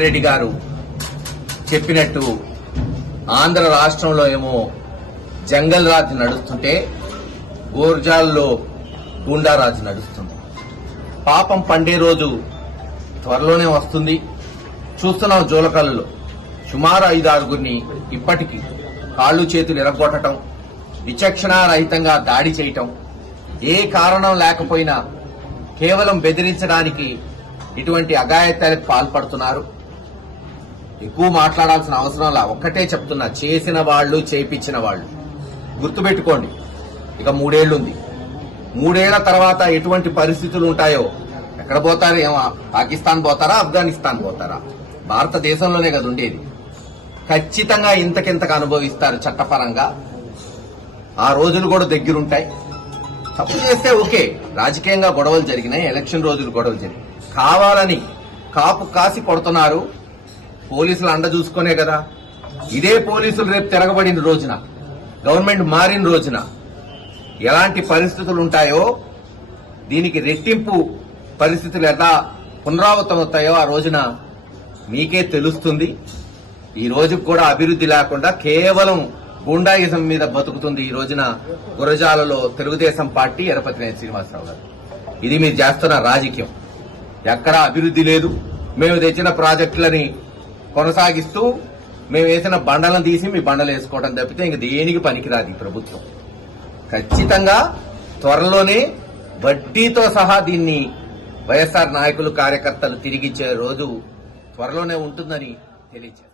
జగన్మోహన్ రెడ్డి గారు చెప్పినట్టు ఆంధ్ర రాష్ట్రంలో ఏమో జంగల్ రాజ్ నడుస్తుంటే గోర్జాల్లో గూండారాజు నడుస్తుంది. పాపం పండే రోజు త్వరలోనే వస్తుంది. చూస్తున్నాం జోలకల్లులో సుమారు 5-6 ఇప్పటికీ కాళ్ళు చేతులు ఎరగొట్టడం, విచక్షణారహితంగా దాడి చేయటం, ఏ కారణం లేకపోయినా కేవలం బెదిరించడానికి ఇటువంటి అఘాయిత్యాలకు పాల్పడుతున్నారు. ఎక్కువ మాట్లాడాల్సిన అవసరం లా, ఒక్కటే చెప్తున్నా, చేసిన వాళ్ళు చేపించిన వాళ్ళు గుర్తుపెట్టుకోండి. ఇక 3 ఏళ్లు ఉంది. 3 ఏళ్ల తర్వాత ఎటువంటి పరిస్థితులు ఉంటాయో, ఎక్కడ పోతారు, ఏమో పాకిస్తాన్ పోతారా, ఆఫ్ఘనిస్తాన్ పోతారా? భారతదేశంలోనే కదా ఉండేది. ఖచ్చితంగా ఇంతకింతకు అనుభవిస్తారు చట్టపరంగా. ఆ రోజులు కూడా దగ్గరుంటాయి. తప్పు చేస్తే ఓకే, రాజకీయంగా గొడవలు జరిగినాయి, ఎలక్షన్ రోజులు గొడవలు జరిగినాయి. కావాలని కాపు కాసి కొడుతున్నారు. పోలీసులు అండ చూసుకునే కదా. ఇదే పోలీసులు రేపు తిరగబడిన రోజున, గవర్నమెంట్ మారిన రోజున ఎలాంటి పరిస్థితులు ఉంటాయో, దీనికి రెట్టింపు పరిస్థితులు ఎలా పునరావృతమవుతాయో ఆ రోజున మీకే తెలుస్తుంది. ఈ రోజు కూడా అభివృద్ధి లేకుండా కేవలం గూండాయిజం మీద బతుకుతుంది ఈ రోజున గురజాలలో తెలుగుదేశం పార్టీ, ఎరపతినేని శ్రీనివాసరావు గారు. ఇది మీరు చేస్తున్న రాజకీయం. ఎక్కడా అభివృద్ధి లేదు. మేము తెచ్చిన ప్రాజెక్టులని కొనసాగిస్తూ మేము వేసిన బండలను తీసి మీ బండలు వేసుకోవడం తప్పితే ఇంక దేనికి పనికిరాదు ఈ ప్రభుత్వం. ఖచ్చితంగా త్వరలోనే వడ్డీతో సహా దీన్ని వైఎస్ఆర్ నాయకులు, కార్యకర్తలు తిరిగిచ్చే రోజు త్వరలోనే ఉంటుందని తెలియజేస్తారు.